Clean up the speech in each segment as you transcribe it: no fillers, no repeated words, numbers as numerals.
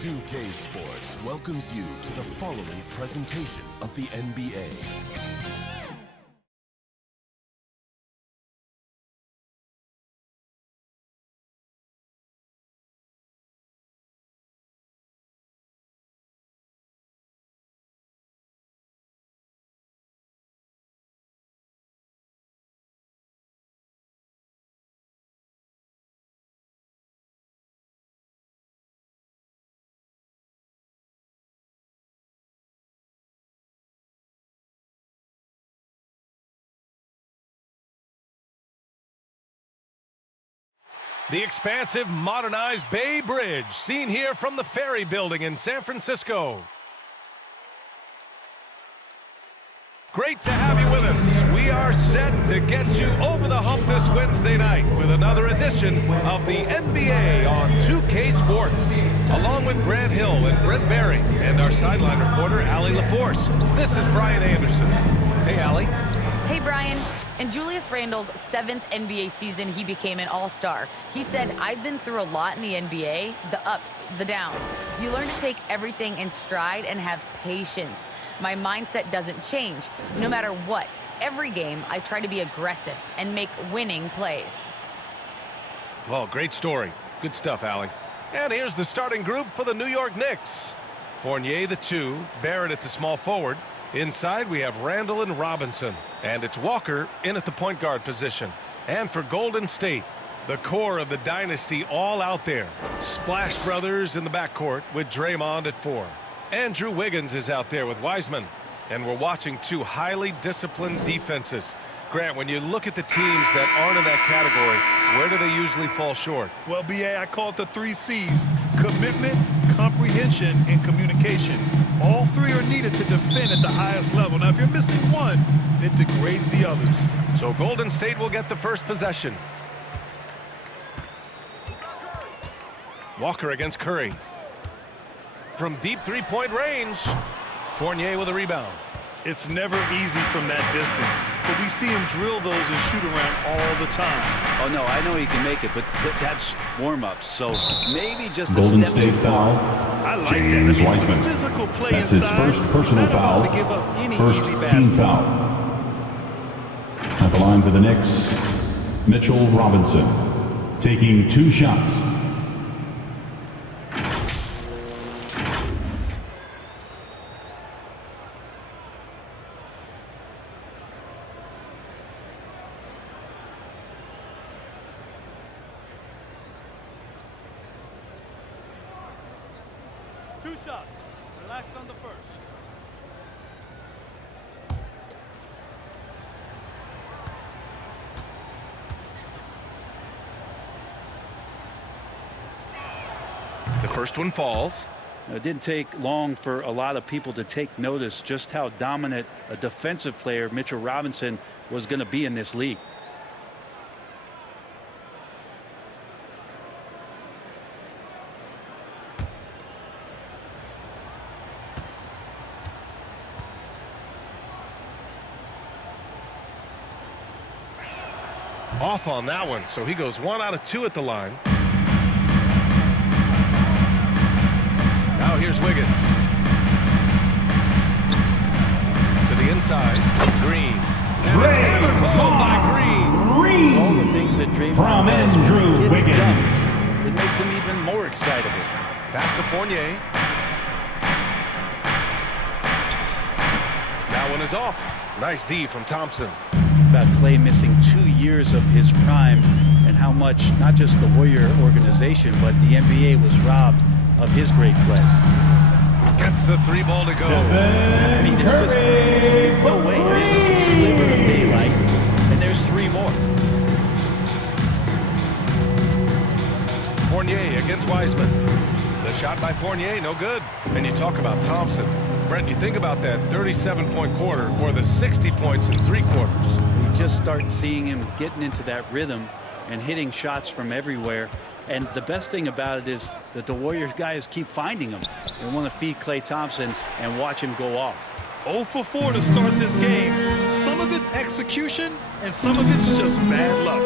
2K Sports welcomes you to the following presentation of the NBA. The expansive, modernized Bay Bridge, seen here from the Ferry Building in San Francisco. Great to have you with us. We are set to get you over the hump this Wednesday night with another edition of the NBA on 2K Sports. Along with Grant Hill and Brent Berry and our sideline reporter, Allie LaForce. This is Brian Anderson. Hey, Allie. Hey, Brian. In Julius Randle's 7th NBA season, he became an all-star. He said, I've been through a lot in the NBA, the ups, the downs. You learn to take everything in stride and have patience. My mindset doesn't change. No matter what, every game, I try to be aggressive and make winning plays. Well, great story. Good stuff, Allie. And here's the starting group for the New York Knicks. Fournier, the 2, Barrett at the small forward. Inside, we have Randle and Robinson. And it's Walker in at the point guard position. And for Golden State, the core of the dynasty all out there. Splash Brothers in the backcourt with Draymond at 4. Andrew Wiggins is out there with Wiseman. And we're watching two highly disciplined defenses. Grant, when you look at the teams that aren't in that category, where do they usually fall short? Well, B.A., I call it the 3 C's. Commitment, comprehension, and communication. All 3 are needed to defend at the highest level. Now, if you're missing one, it degrades the others. So Golden State will get the first possession. Walker against Curry. From deep three-point range, Fournier with a rebound. It's never easy from that distance, but we see him drill those and shoot around all the time. Oh, no, I know he can make it, but that's warm-ups, so maybe just a Golden step State foul. I like James that. I mean, Wiseman. some physical play That's inside. his first personal Not foul. about to give up any First easy team baskets. foul. At the line for the Knicks, Mitchell Robinson, taking 2 shots. Two shots. Relax on the first. The first one falls. It didn't take long for a lot of people to take notice just how dominant a defensive player Mitchell Robinson was going to be in this league. Off on that one, so he goes 1 out of 2 at the line. Now here's Wiggins. To the inside, Green. And it's hammered home by Green. All the things that Draymond From does when Andrew he gets Wiggins. dunks, it makes him even more excitable. Pass to Fournier. That one is off. Nice D from Thompson. About Clay missing 2 years of his prime and how much not just the Warrior organization but the NBA was robbed of his great play. Gets the 3 ball to go. I mean, there's no way. There's just a sliver of daylight, and there's 3 more. Fournier against Wiseman. The shot by Fournier, no good. And you talk about Thompson. Brent, you think about that 37-point quarter or the 60 points in 3 quarters. You just start seeing him getting into that rhythm and hitting shots from everywhere. And the best thing about it is that the Warriors guys keep finding him. They want to feed Klay Thompson and watch him go off. 0 for 4 to start this game. Some of it's execution, and some of it's just bad luck.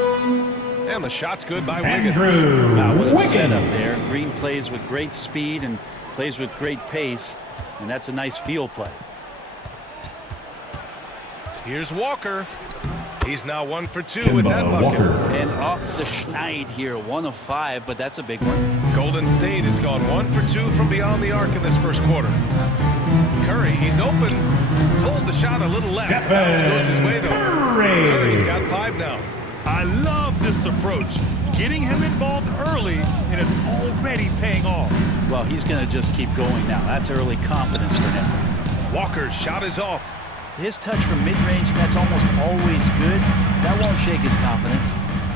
And the shot's good by Wiggins. Andrew Wow, what a Wiggins. setup there. Green plays with great speed and Plays with great pace, and that's a nice field play. Here's Walker. He's now 1 for 2 with that bucket. Walker. And off the schneid here, 1 of 5, but that's a big one. Golden State has gone 1 for 2 from beyond the arc in this first quarter. Curry, he's open. Pulled the shot a little left. Bounce goes his way, though. Curry's got 5 now. I love this approach. Getting him involved early, and it's already paying off. Well, he's going to just keep going now. That's early confidence for him. Walker's shot is off. His touch from mid-range, that's almost always good. That won't shake his confidence.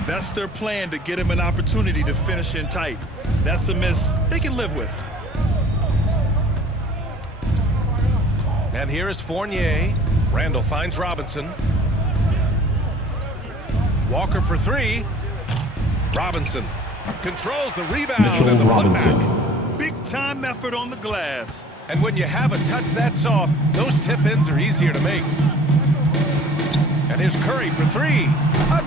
That's their plan, to get him an opportunity to finish in tight. That's a miss they can live with. And here is Fournier. Randall finds Robinson. Walker for 3. Robinson controls the rebound Mitchell and the Robinson. putback. Big time effort on the glass. And when you have a touch that soft, those tip-ins are easier to make. And here's Curry for 3.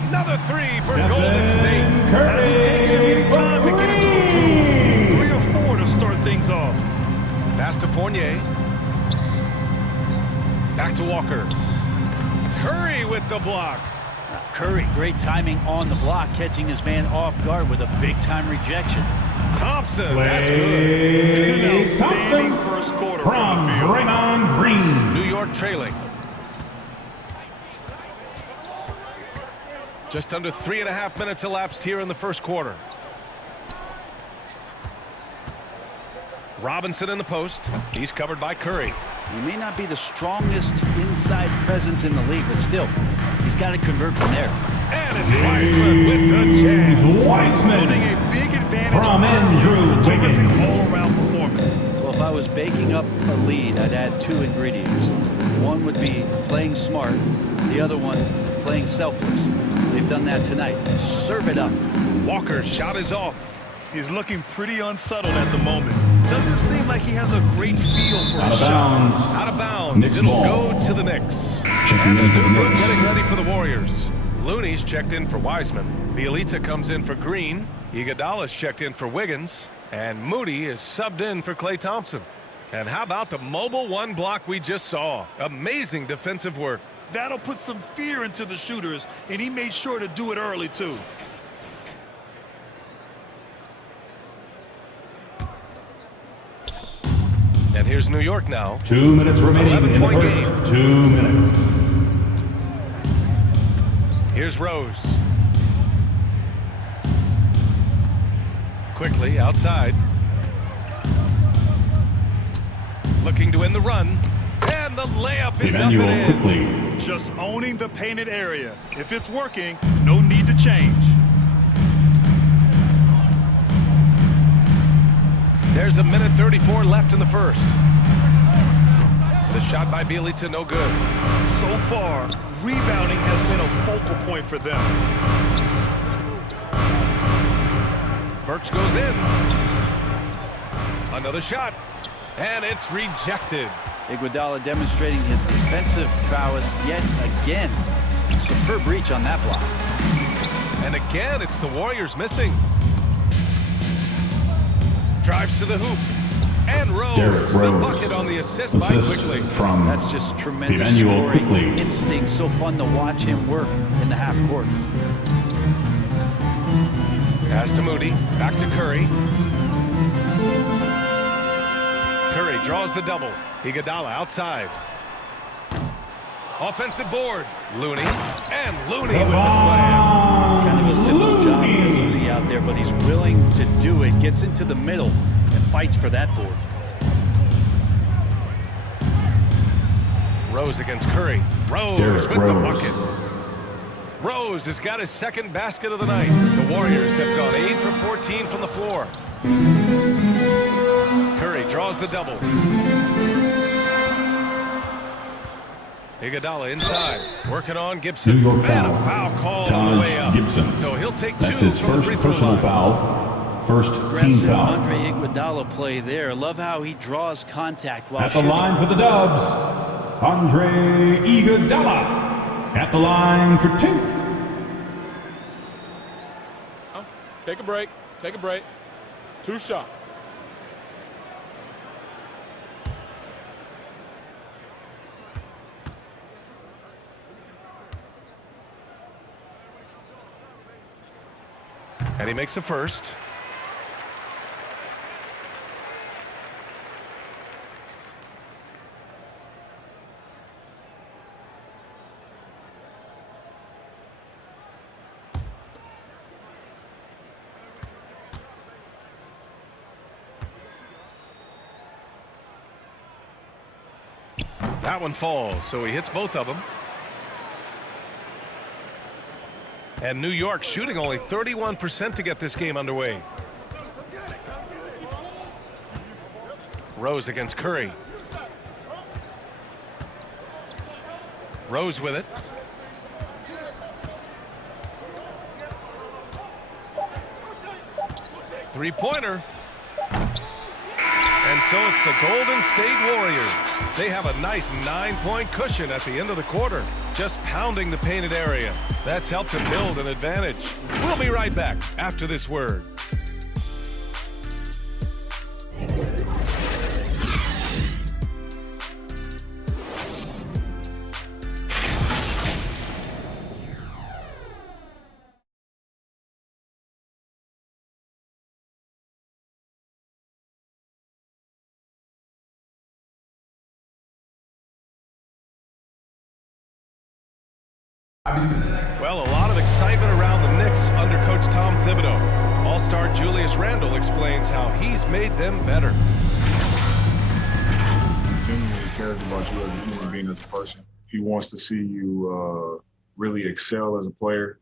Another 3 for Golden State. Hasn't taken him any time to get into a groove. 3 or 4 to start things off. Pass to Fournier. Back to Walker. Curry with the block. Curry, great timing on the block, catching his man off guard with a big-time rejection. Thompson, that's good. Outstanding first quarter From the field. Draymond Green. New York trailing. Just under 3.5 minutes elapsed here in the first quarter. Robinson in the post. He's covered by Curry. He may not be the strongest inside presence in the league, but still, he's got to convert from there. And it's Wiseman with the jam. Building Wiseman a big advantage from Andrew with a terrific Wiggins. all-around performance. Well, if I was baking up a lead, I'd add 2 ingredients. One would be playing smart, the other one playing selfless. They've done that tonight. Serve it up. Walker's shot is off. He's looking pretty unsettled at the moment. Doesn't seem like he has a great feel for Out his of shot. bounds. Out of bounds. Knicks It'll ball. go to the Knicks. Checking in for the Knicks. Getting ready for the Warriors. Looney's checked in for Wiseman. Bielitsa comes in for Green. Iguodala's checked in for Wiggins. And Moody is subbed in for Klay Thompson. And how about the mobile 1 block we just saw? Amazing defensive work. That'll put some fear into the shooters, and he made sure to do it early, too. And here's New York now. 2 minutes remaining in the 11-point first. 2 minutes. Here's Rose. Quickly outside. Looking to win the run. And the layup is up Emmanuel and in. quickly. Just owning the painted area. If it's working, no need to change. There's a minute 34 left in the first. The shot by Bielitsa, no good. So far, rebounding has been a focal point for them. Burks goes in. Another shot. And it's rejected. Iguodala demonstrating his defensive prowess yet again. Superb reach on that block. And again, it's the Warriors missing. Drives to the hoop. And Rose, Derrick the Rose. bucket on the assist by Assist Quickly. from That's just tremendous Emmanuel scoring quickly. instinct. So fun to watch him work in the half court. Pass to Moody. Back to Curry. Curry draws the double. Iguodala outside. Offensive board. Looney. And Looney with the slam. Kind of a simple job for Looney out there, but he's willing to do it. Gets into the middle and fights for that board. Rose against Curry. Rose Derrick with the Rose. bucket. Rose has got his second basket of the night. The Warriors have gone 8 for 14 from the floor. Curry draws the double. Iguodala inside, working on Gibson. New York And foul. a foul call on the way Taj up. Gibson. So he'll take That's 2 his from the first free throw personal line. foul. First team Aggressive foul. Andre Iguodala play there. Love how he draws contact while At the shooting. line for the Dubs, Andre Iguodala. At the line for 2. Take a break. Take a break. 2 shots. And he makes the first. That one falls, so he hits both of them. And New York shooting only 31% to get this game underway. Rose against Curry. Rose with it. Three-pointer. And so it's the Golden State Warriors. They have a nice 9-point cushion at the end of the quarter, just pounding the painted area. That's helped them build an advantage. We'll be right back after this word. Well, a lot of excitement around the Knicks under Coach Tom Thibodeau. All-star Julius Randle explains how he's made them better. He genuinely cares about you as a human being, as a person. He wants to see you really excel as a player,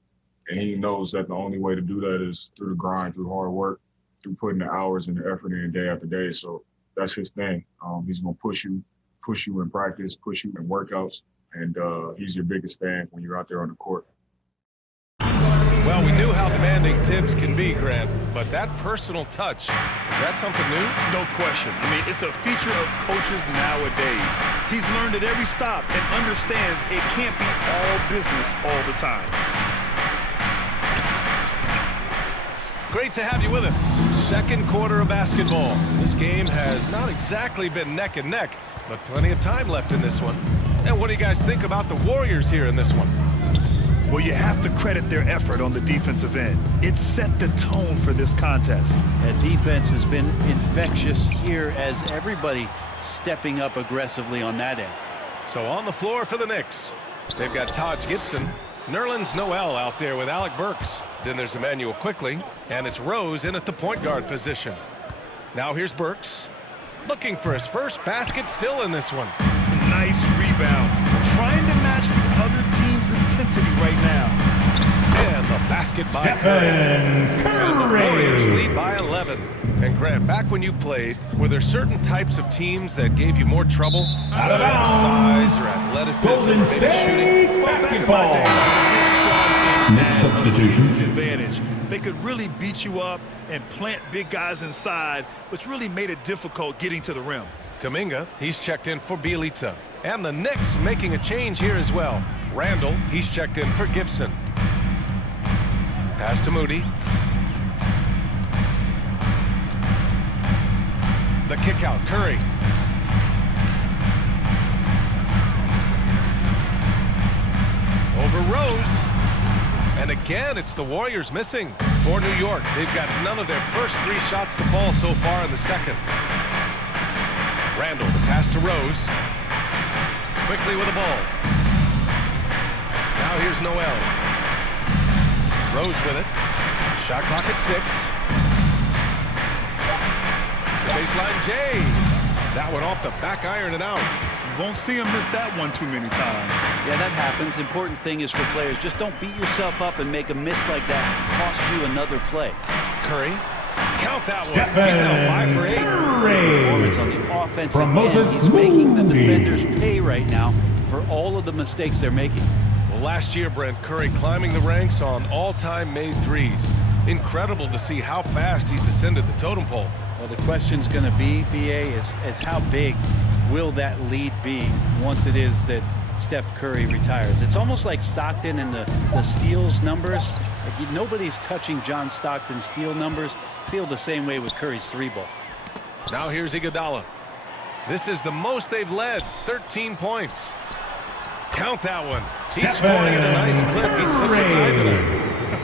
and he knows that the only way to do that is through the grind, through hard work, through putting the hours and the effort in day after day. So that's his thing. He's going to push you in practice, push you in workouts, and he's your biggest fan when you're out there on the court. Well, we knew how demanding Tibbs can be, Grant, but that personal touch, is that something new? No question. I mean, it's a feature of coaches nowadays. He's learned at every stop and understands it can't be all business all the time. Great to have you with us. Second quarter of basketball. This game has not exactly been neck and neck, but plenty of time left in this one. And what do you guys think about the Warriors here in this one? Well, you have to credit their effort on the defensive end. It set the tone for this contest. That defense has been infectious here as everybody stepping up aggressively on that end. So on the floor for the Knicks, they've got Taj Gibson, Nerlens Noel out there with Alec Burks. Then there's Emmanuel Quickly, and it's Rose in at the point guard position. Now here's Burks, looking for his first basket still in this one. Nice rebound. Trying to match the other team's intensity right now. And the basket by Curry. And the Warriors lead by 11. And Grant, back when you played, were there certain types of teams that gave you more trouble? Out of Whether it was bounds. size or athleticism, Golden or maybe State shooting? basketball. Next substitution. Advantage. They could really beat you up and plant big guys inside, which really made it difficult getting to the rim. Kuminga, he's checked in for Bjelica. And the Knicks making a change here as well. Randle, he's checked in for Gibson. Pass to Moody. The kick out, Curry. Over Rose. And again, it's the Warriors missing. For New York, they've got none of their first 3 shots to fall so far in the second. Randle, the pass to Rose. Quickly with the ball. Now here's Noel. Rose with it. Shot clock at 6. The baseline J. That one off the back iron and out. You won't see him miss that one too many times. Yeah, that happens. Important thing is for players, just don't beat yourself up and make a miss like that cost you another play. Curry. Count that one. He's now 5 for 8. Performance on the offensive From end. Moses He's making the Moody. defenders pay right now for all of the mistakes they're making. Well, last year, Brent, Curry climbing the ranks on all-time made threes. Incredible to see how fast he's ascended the totem pole. Well, the question's going to be, BA, is how big will that lead be once it is that Steph Curry retires? It's almost like Stockton and the steals numbers. Like nobody's touching John Stockton's steal numbers. Feel the same way with Curry's 3-ball. Now here's Iguodala. This is the most they've led, 13 points. Count that one. He's scoring at a nice clip. He's 6 of 5 tonight.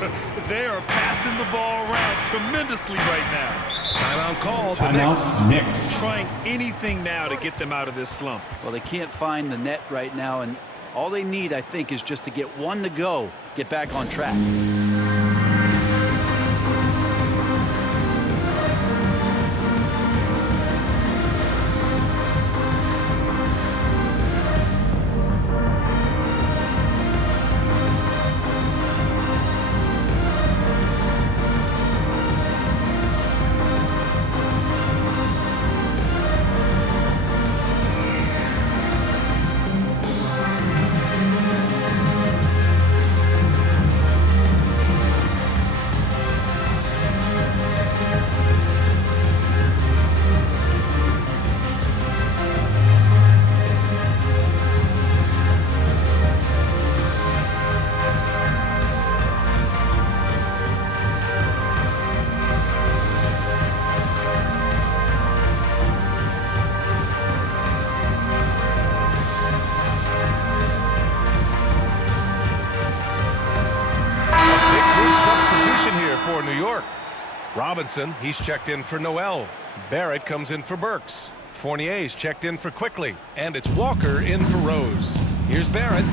They are passing the ball around tremendously right now. Timeout called. Timeout, Knicks. Trying anything now to get them out of this slump. Well, they can't find the net right now, and all they need, I think, is just to get one to go, get back on track. For New York. Robinson, he's checked in for Noel. Barrett comes in for Burks. Fournier's checked in for Quickly. And it's Walker in for Rose. Here's Barrett.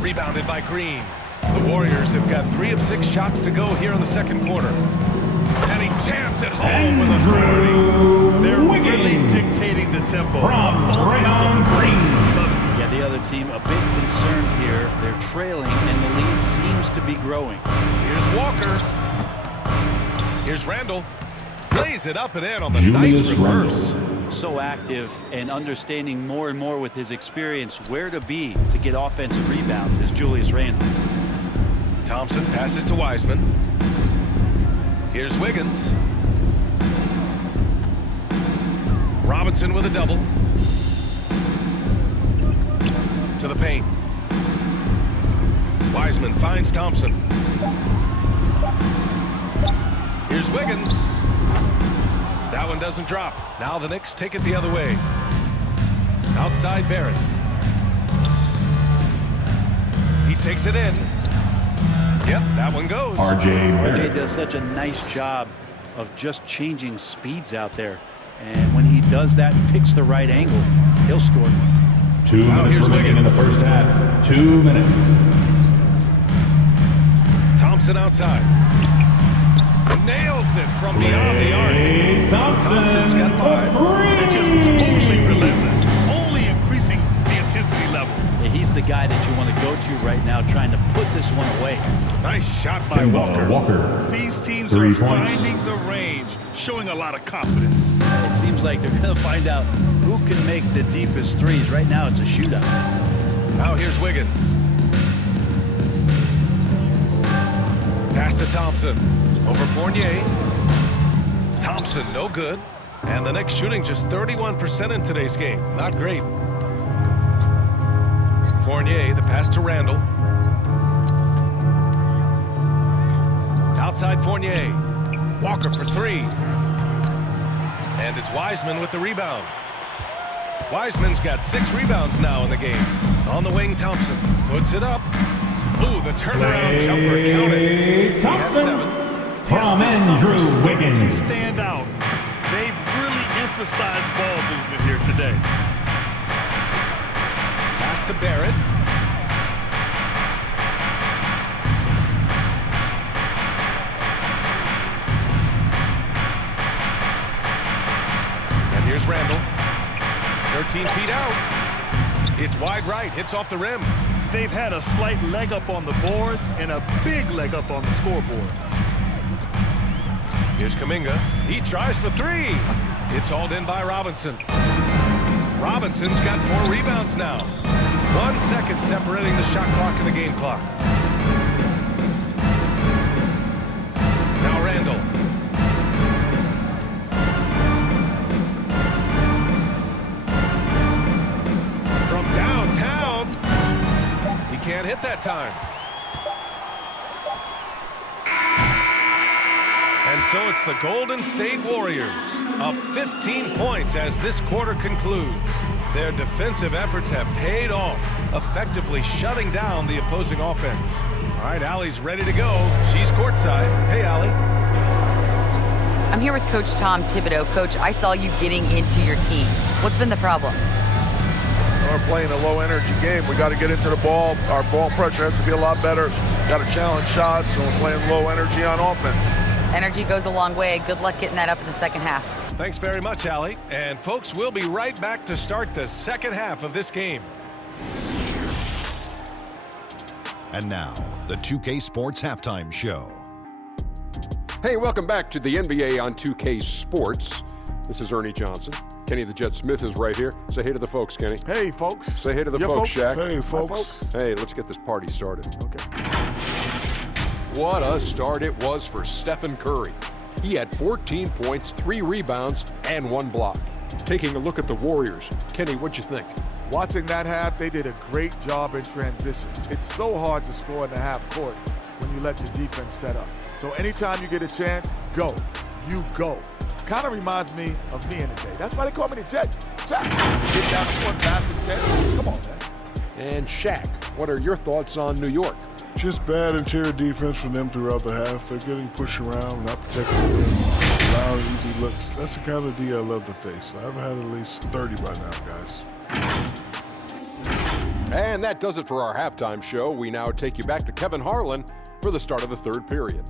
Rebounded by Green. The Warriors have got 3 of 6 shots to go here in the second quarter. And he jams it home with authority. They're really dictating the tempo. From Draymond Green. Yeah, the other team a bit concerned here. They're trailing, and the lead seems to be growing. Here's Walker. Here's Randall. Plays it up and in on the Julius nice reverse. So active and understanding more and more with his experience where to be to get offensive rebounds is Julius Randall. Thompson passes to Wiseman. Here's Wiggins. Robinson with a double. To the paint. Wiseman finds Thompson. Here's Wiggins. That one doesn't drop. Now the Knicks take it the other way. Outside Barrett. He takes it in. Yep, that one goes. RJ does such a nice job of just changing speeds out there. And when he does that and picks the right angle, he'll score. 2 minutes remaining in the first half. 2 minutes. Thompson outside. Nails it from beyond the arc. Thompson's got 5. They're just totally relentless. Only increasing the intensity level. Yeah, he's the guy that you want to go to right now, trying to put this one away. Nice shot by Walker. These teams 3 are points. finding the range, showing a lot of confidence. It seems like they're going to find out who can make the deepest threes. Right now, it's a shootout. Now here's Wiggins. Pass to Thompson. Over Fournier. Thompson, no good. And the Knicks shooting just 31% in today's game. Not great. Fournier, the pass to Randall. Outside Fournier. Walker for 3. And it's Wiseman with the rebound. Wiseman's got 6 rebounds now in the game. On the wing, Thompson puts it up. Ooh, the turnaround jumper counted. He has 7. From Andrew Wiggins. Stand out. They've really emphasized ball movement here today. Pass to Barrett. And here's Randall. 13 feet out. It's wide right. Hits off the rim. They've had a slight leg up on the boards and a big leg up on the scoreboard. Here's Kuminga. He tries for 3. It's hauled in by Robinson. Robinson's got 4 rebounds now. 1 second separating the shot clock and the game clock. Now Randall. From downtown. He can't hit that time. And so it's the Golden State Warriors up 15 points as this quarter concludes. Their defensive efforts have paid off, effectively shutting down the opposing offense. All right, Allie's ready to go. She's courtside. Hey, Allie. I'm here with Coach Tom Thibodeau. Coach, I saw you getting into your team. What's been the problem? We're playing a low-energy game. We got to get into the ball. Our ball pressure has to be a lot better. Got to challenge shots, so we're playing low energy on offense. Energy goes a long way. Good luck getting that up in the second half. Thanks very much, Allie. And folks, we'll be right back to start the second half of this game. And now, the 2K Sports Halftime Show. Hey, welcome back to the NBA on 2K Sports. This is Ernie Johnson. Kenny the Jet Smith is right here. Say hey to the folks, Kenny. Hey, folks. Say hey to the folks, Shaq. Hey, folks. Hey, let's get this party started. Okay. What a start it was for Stephen Curry. He had 14 points, 3 rebounds, and 1 block. Taking a look at the Warriors. Kenny, what'd you think? Watching that half, they did a great job in transition. It's so hard to score in the half court when you let your defense set up. So anytime you get a chance, go. You go. Kind of reminds me of me in the day. That's why they call me the Jet. Jet. Get down the court, basket, Jet. Come on, man. And Shaq, what are your thoughts on New York? Just bad interior defense from them throughout the half. They're getting pushed around, not protecting the rim, allowing easy looks. That's the kind of D I love to face. I've had at least 30 by now, guys. And that does it for our halftime show. We now take you back to Kevin Harlan for the start of the third period.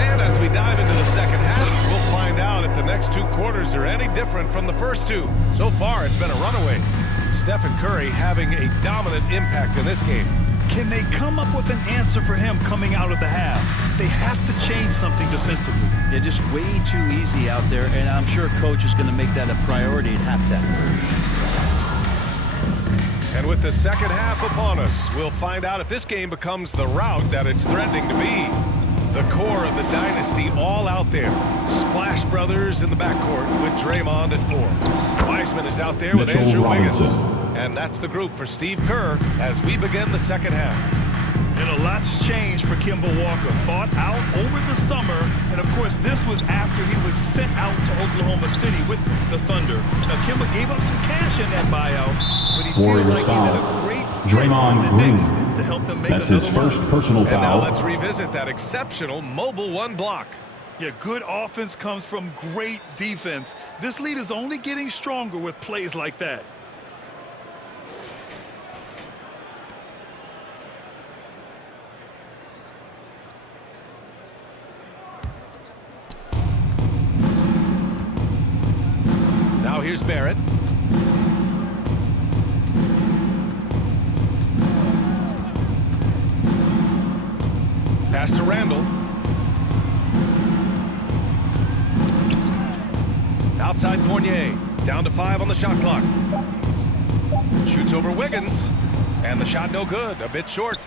And as we dive into the second half, we'll find out if the next 2 quarters are any different from the first 2. So far, it's been a runaway. Stephen Curry having a dominant impact in this game. Can they come up with an answer for him coming out of the half? They have to change something defensively. They're just way too easy out there, and I'm sure Coach is going to make that a priority at halftime. And with the second half upon us, we'll find out if this game becomes the route that it's threatening to be. The core of the dynasty all out there. Splash Brothers in the backcourt with Draymond at 4. Wiseman is out there with Mitchell Andrew Robinson. Wiggins. And that's the group for Steve Kerr as we begin the second half. And a lot's changed for Kemba Walker. Bought out over the summer, and of course this was after he was sent out to Oklahoma City with the Thunder. Now Kemba gave up some cash in that buyout, but he Warriors feels like he's in foul. a great fit Draymond with the Green. Knicks to help them make That's another his first run. personal And now foul. let's revisit that exceptional mobile 1 block. Yeah, good offense comes from great defense. This lead is only getting stronger with plays like that. Now here's Barrett. Pass to Randall. Outside Fournier. Down to 5 on the shot clock. Shoots over Wiggins. And the shot no good. A bit short.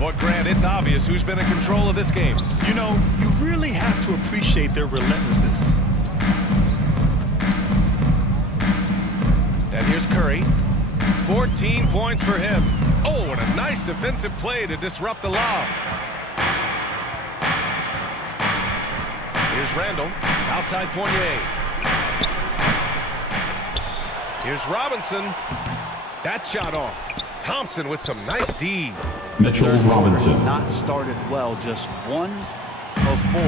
But Grant, it's obvious who's been in control of this game. You know, you really have to appreciate their relentlessness. And here's Curry. 14 points for him. Oh, and a nice defensive play to disrupt the lob. Here's Randall. Outside Fournier. Here's Robinson. That shot off. Thompson with some nice D. Mitchell Has Robinson. not started well, just 1 of 4.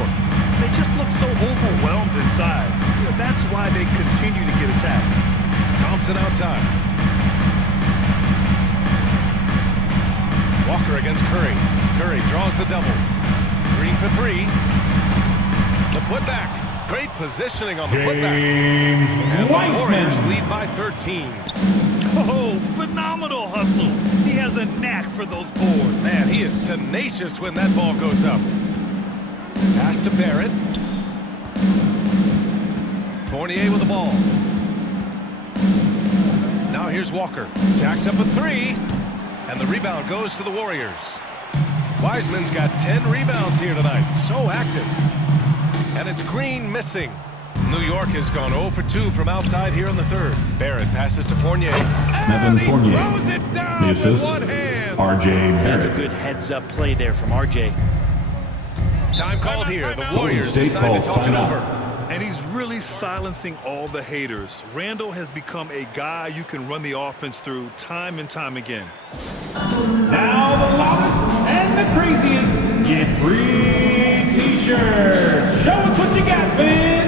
They just look so overwhelmed inside. You know, that's why they continue to get attacked. Thompson outside. Walker against Curry. Curry draws the double. Green for 3. The putback. Great positioning on the putback. And the Warriors Wiseman. lead by 13. Oh, phenomenal hustle. He has a knack for those boards. Man, he is tenacious when that ball goes up. Pass to Barrett. Fournier with the ball. Now here's Walker. Jacks up a 3. And the rebound goes to the Warriors. Wiseman's got 10 rebounds here tonight. So active. And it's Green missing. New York has gone 0 for 2 from outside here in the third. Barrett passes to Fournier. Evan And he Fournier. throws it down The with assist. one hand. R.J. That's a Barrett. good heads-up play there from R.J. Time called here. The Golden Warriors State decide to calls talk it timeout. over. And he's really silencing all the haters. Randall has become a guy you can run the offense through time and time again. Now the loudest and the craziest get free t-shirts. Show us what you got, fans.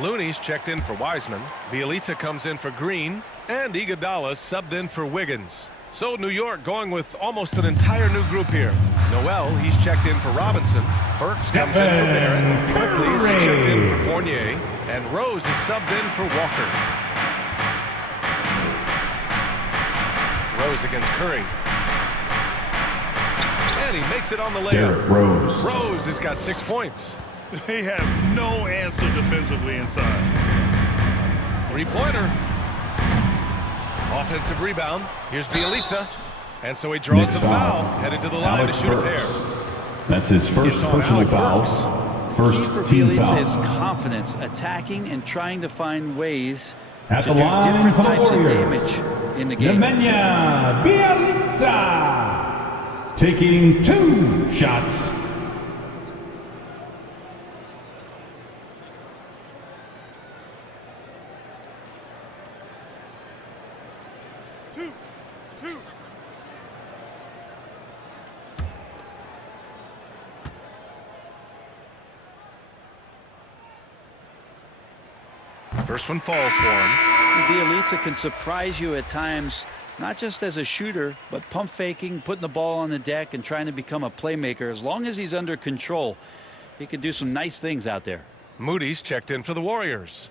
Looney's checked in for Wiseman. Bielitsa comes in for Green. And Iguodala subbed in for Wiggins. So New York going with almost an entire new group here. Noel, he's checked in for Robinson. Burks comes in for Barrett. Quickly, he's checked in for Fournier. And Rose is subbed in for Walker. Rose against Curry. And he makes it on the layup. Rose. Rose has got 6 points. They have no answer defensively inside. Three-pointer. Offensive rebound. Here's Bielitsa. And so he draws the foul. Headed to the line to shoot a pair. That's his first personal foul. First Key for team Bielitsa foul. is confidence, attacking and trying to find ways At to the do line different for the types of Warriors. damage in the game. Nemanja Bielitsa taking 2 shots. First one falls for him. Bielitsa can surprise you at times, not just as a shooter, but pump faking, putting the ball on the deck, and trying to become a playmaker. As long as he's under control, he can do some nice things out there. Moody's checked in for the Warriors.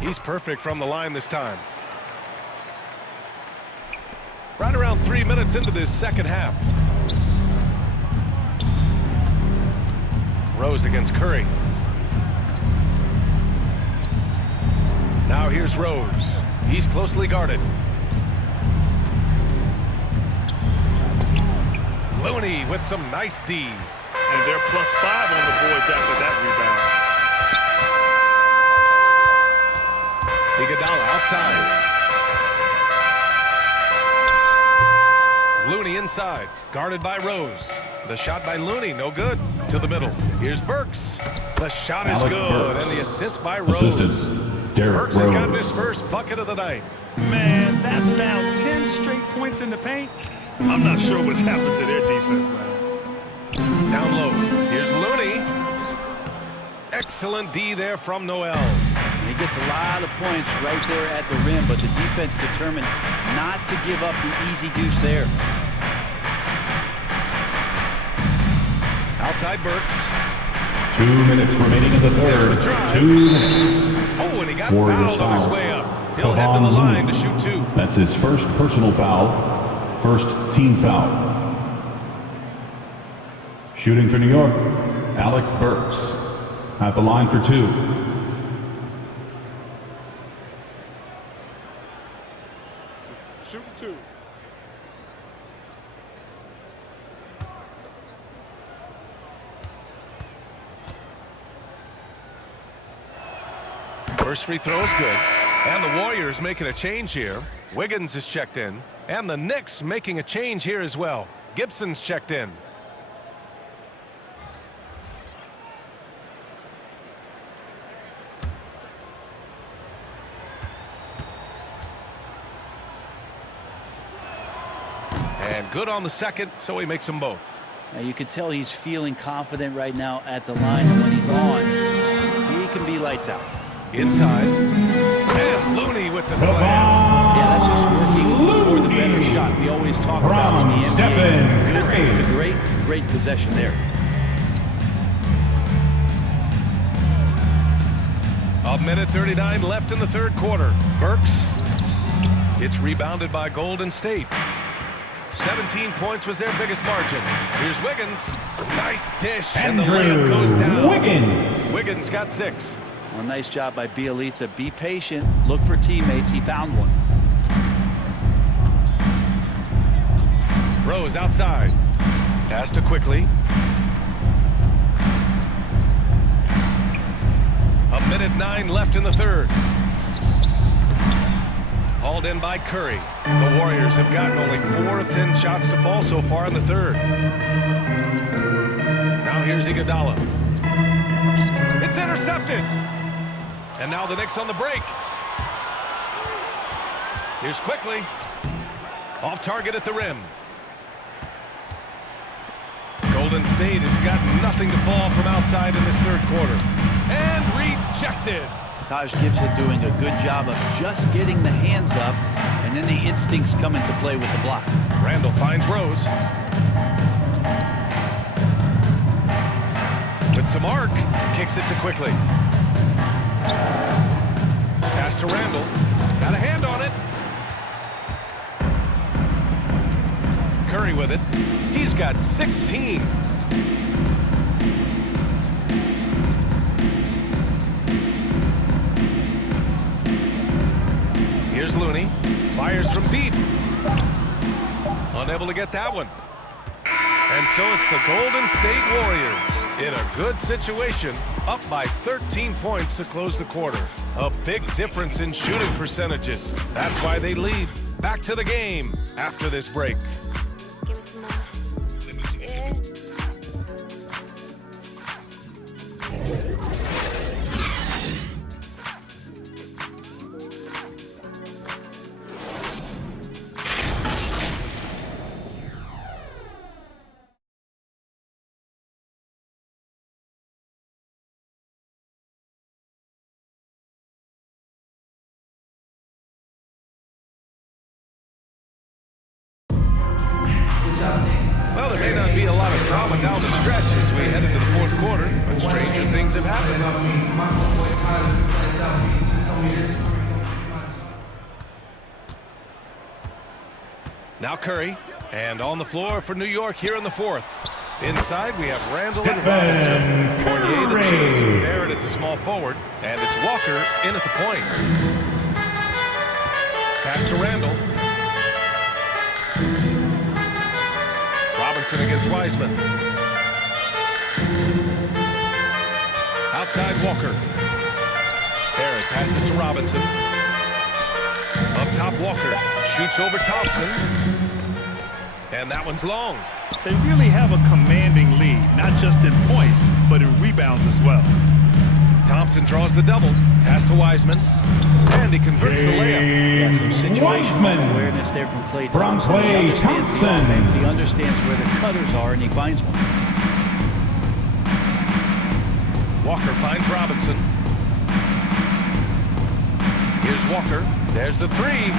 He's perfect from the line this time. Right around 3 minutes into this second half. Rose against Curry. Now here's Rose. He's closely guarded. Looney with some nice D. And they're +5 on the boards after that rebound. Iguodala outside. Looney inside, guarded by Rose. The shot by Looney, no good. To the middle. Here's Burks. The shot is Alec good, Burks. and the assist by Rose. Assistant, Derrick Burks has got Rose. his first bucket of the night. Man, that's now 10 straight points in the paint. I'm not sure what's happened to their defense, man. Down low. Here's Looney. Excellent D there from Noel. He gets a lot of points right there at the rim, but the defense determined not to give up the easy deuce there. Outside Burks. 2 minutes remaining in the There's the third. drive. 2 minutes. Oh, and he got Warriors fouled on his foul. way up. He'll head to the line to shoot 2. That's his first personal foul. First team foul. Shooting for New York, Alec Burks. At the line for 2. Shooting 2. First free throw is good. And the Warriors making a change here. Wiggins is checked in. And the Knicks making a change here as well. Gibson's checked in. And good on the second, so he makes them both. Now you can tell he's feeling confident right now at the line, and when he's on, he can be lights out. Inside. And Looney with the slam. Yeah, that's just working for the better shot we always talk about in the NBA. It's a great possession there. A minute 39 left in the third quarter. Burks. It's rebounded by Golden State. 17 points was their biggest margin. Here's Wiggins. Nice dish, and the layup goes down. Wiggins got 6. Well, nice job by Bielitsa. Be patient. Look for teammates. He found one. Rose outside. Pass to Quickly. A minute 9 left in the third. Hauled in by Curry. The Warriors have gotten only 4 of 10 shots to fall so far in the third. Now here's Iguodala. It's intercepted. And now the Knicks on the break. Here's Quickly. Off target at the rim. Golden State has got nothing to fall from outside in this third quarter. And rejected. Taj Gibson doing a good job of just getting the hands up, and then the instincts come into play with the block. Randall finds Rose. With some arc, kicks it to Quickly. Pass to Randall. Got a hand on it. Curry with it. He's got 16. Here's Looney. Fires from deep. Unable to get that one. And so it's the Golden State Warriors in a good situation, up by 13 points to close the quarter. A big difference in shooting percentages. That's why they lead. Back to the game after this break. Give me some more. Well, there may not be a lot of drama down the stretch as we head into the fourth quarter, but stranger things have happened. Now Curry, and on the floor for New York here in the fourth. Inside, we have Randall and Robinson. Fournier the 2, Barrett at the small forward, and it's Walker in at the point. Pass to Randall. Robinson against Wiseman. Outside Walker. Barrett passes to Robinson. Up top Walker. Shoots over Thompson. And that one's long. They really have a commanding lead, not just in points, but in rebounds as well. Thompson draws the double. Pass to Wiseman. And he converts the layup. Yeah, some situational awareness there from Klay Thompson. He understands the offense. He understands where the cutters are, and he finds one. Walker finds Robinson. Here's Walker. There's the 3.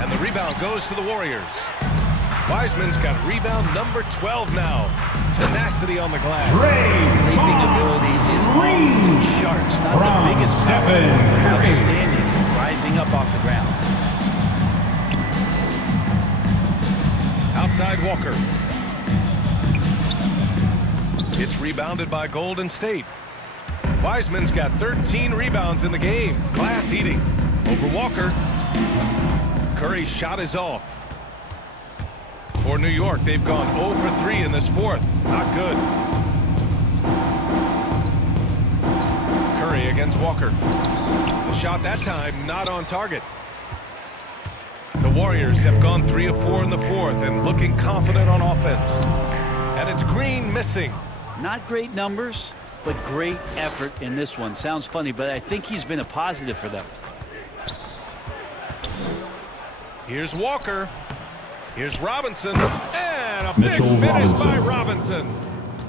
And the rebound goes to the Warriors. Wiseman's got rebound number 12 now. Tenacity on the glass. Leaping ability is off the charts. Not the biggest power, but outstanding. Rising up off the ground. Outside Walker. It's rebounded by Golden State. Wiseman's got 13 rebounds in the game. Glass eating. Over Walker. Curry's shot is off. For New York, they've gone 0 for 3 in this fourth. Not good. Curry against Walker. The shot that time not on target. The Warriors have gone 3 of 4 in the fourth and looking confident on offense. And it's Green missing. Not great numbers, but great effort in this one. Sounds funny, but I think he's been a positive for them. Here's Walker. Here's Robinson, and a Mitchell big finish Robinson. by Robinson.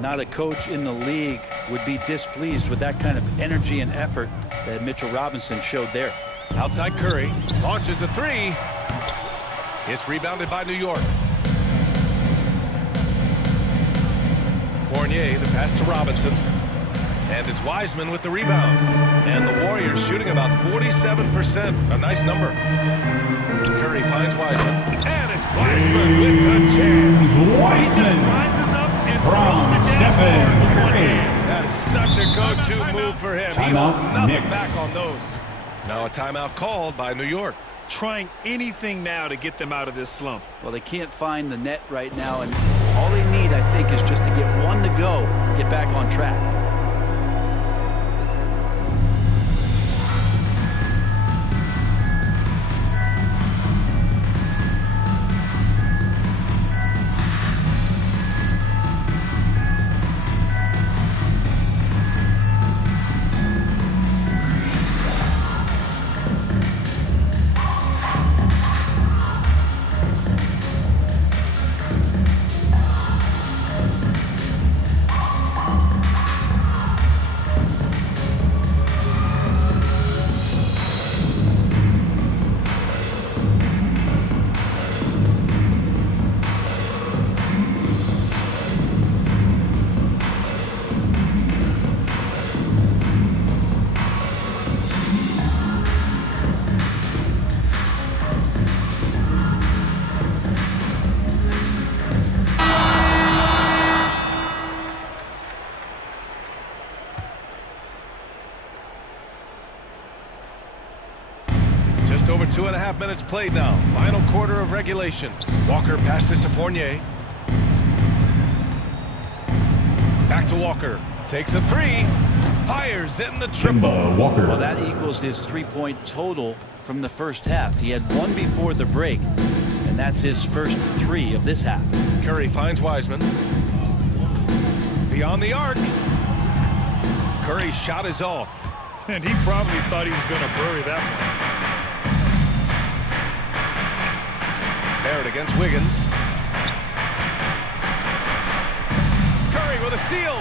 Not a coach in the league would be displeased with that kind of energy and effort that Mitchell Robinson showed there. Outside Curry, launches a three. It's rebounded by New York. Fournier, the pass to Robinson. And it's Wiseman with the rebound. And the Warriors shooting about 47%. A nice number. Curry finds Wiseman. And it's Wiseman with the jam. He just rises up and throws it down with one hand. That is such a go-to move for him. He Timeout, holds nothing Knicks. back on those. Now a timeout called by New York. Trying anything now to get them out of this slump. Well, they can't find the net right now, and all they need, I think, is just to get one to go, get back on track. Just over 2.5 minutes played now. Final quarter of regulation. Walker passes to Fournier. Back to Walker. Takes a three. Fires in the triple. Kemba Walker. Well, that equals his three-point total from the first half. He had one before the break, and that's his first three of this half. Curry finds Wiseman. Beyond the arc. Curry's shot is off. And he probably thought he was going to bury that one. Barrett against Wiggins. Curry with a steal.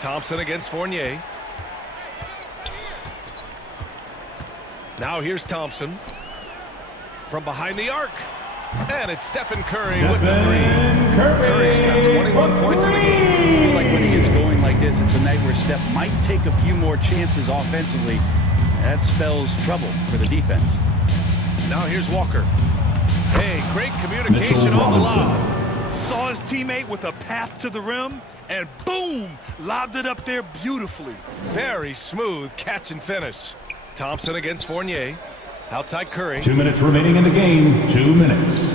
Thompson against Fournier. Now here's Thompson. From behind the arc. And it's Stephen Curry with the three. Curry's got 21 points in the game. Like when he gets going like this, it's a night where Steph might take a few more chances offensively. That spells trouble for the defense. Now here's Walker. Hey, great communication Mitchell on the Robinson. lob. Saw his teammate with a path to the rim, and boom, lobbed it up there beautifully. Very smooth catch and finish. Thompson against Fournier. Outside Curry. 2 minutes remaining in the game. 2 minutes.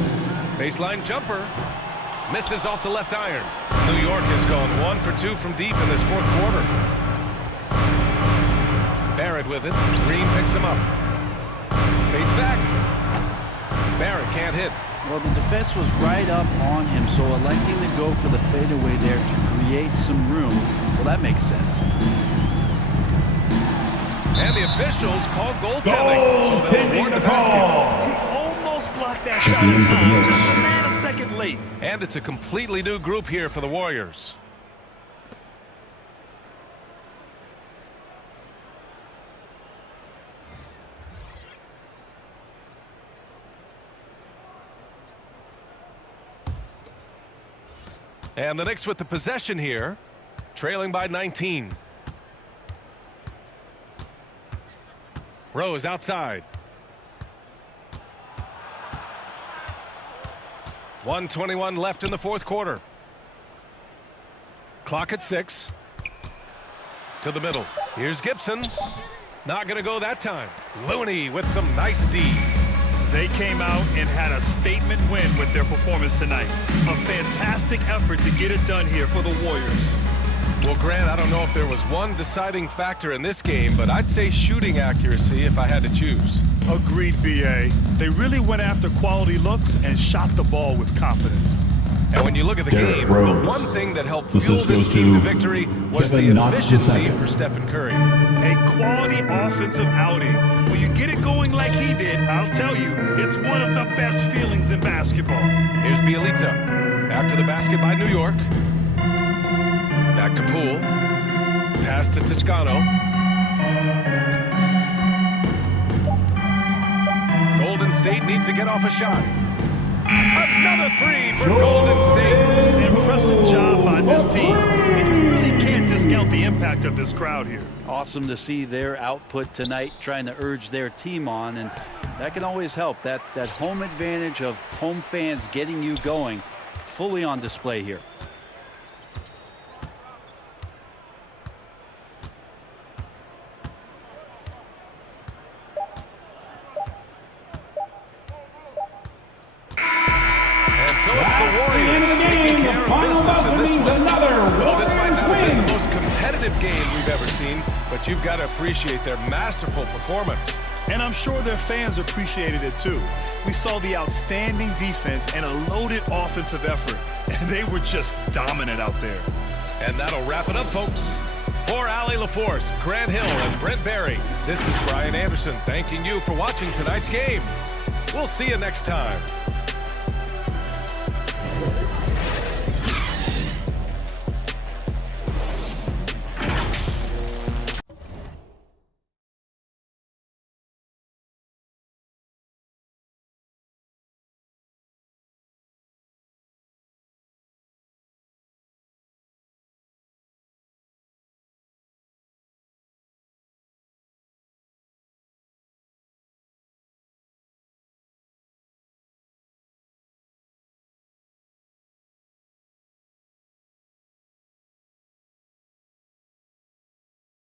Baseline jumper. Misses off the left iron. New York has gone 1 for 2 from deep in this fourth quarter. Barrett with it. Green picks him up. Fades back. Barrett can't hit. Well, the defense was right up on him, so electing to go for the fadeaway there to create some room, well, that makes sense. And the officials call goaltending. So they'll award the basket. He almost blocked that shot in time, just a nanosecond late. And it's a completely new group here for the Warriors. And the Knicks with the possession here, trailing by 19. Rose outside. 1:21 left in the fourth quarter. Clock at 6. To the middle. Here's Gibson. Not going to go that time. Looney with some nice D. They came out and had a statement win with their performance tonight. A fantastic effort to get it done here for the Warriors. Well, Grant, I don't know if there was one deciding factor in this game, but I'd say shooting accuracy if I had to choose. Agreed, B.A. They really went after quality looks and shot the ball with confidence. And when you look at the Derrick game, Rose. the one thing that helped Assist fuel this goes team to to victory was Kevin the Knox efficiency II. for Stephen Curry. A quality quality offensive outing. When you get it going like he did, I'll tell you, it's one of the best feelings in basketball. Here's Bielitsa. After the basket by New York. Back to Poole. Pass to Toscano. Golden State needs to get off a shot. Another three for Golden State. An impressive job by this team. And you really can't discount the impact of this crowd here. Awesome to see their output tonight, trying to urge their team on, and that can always help. That home advantage of home fans getting you going, fully on display here. So it's the Warriors taking care of business in this one. Well, this might not have been the most competitive game we've ever seen, but you've got to appreciate their masterful performance. And I'm sure their fans appreciated it too. We saw the outstanding defense and a loaded offensive effort, and they were just dominant out there. And that'll wrap it up, folks. For Allie LaForce, Grant Hill, and Brent Barry, this is Brian Anderson thanking you for watching tonight's game. We'll see you next time.